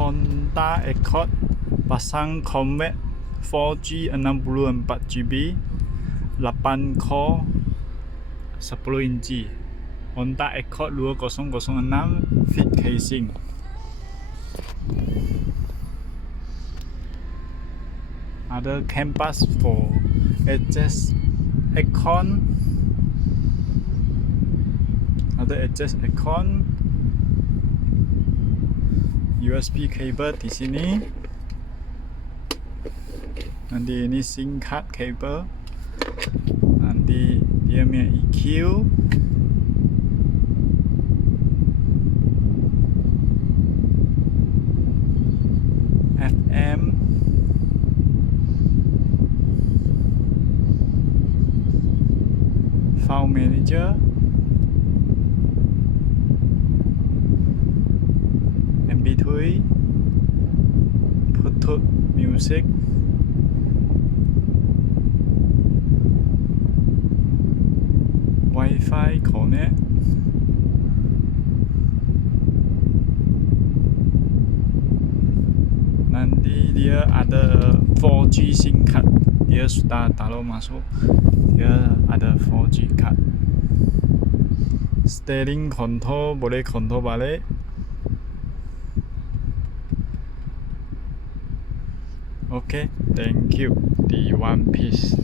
Honda Accord pasang Convex 4G 64GB 8 core 10 inci Honda Accord 2006 fit casing. Ada Canbus for adjust icon. Ada adjust icon. USB cable di sini. Nanti ini SIM card cable. Nanti dia punya EQ. FM. File manager. MP3, Bluetooth music, Wi-Fi connect, nanti dia ada 4G SIM card, dia sudah taruh masuk, dia ada 4G card. Steering control boleh control balik. Okay, thank you. The One Piece.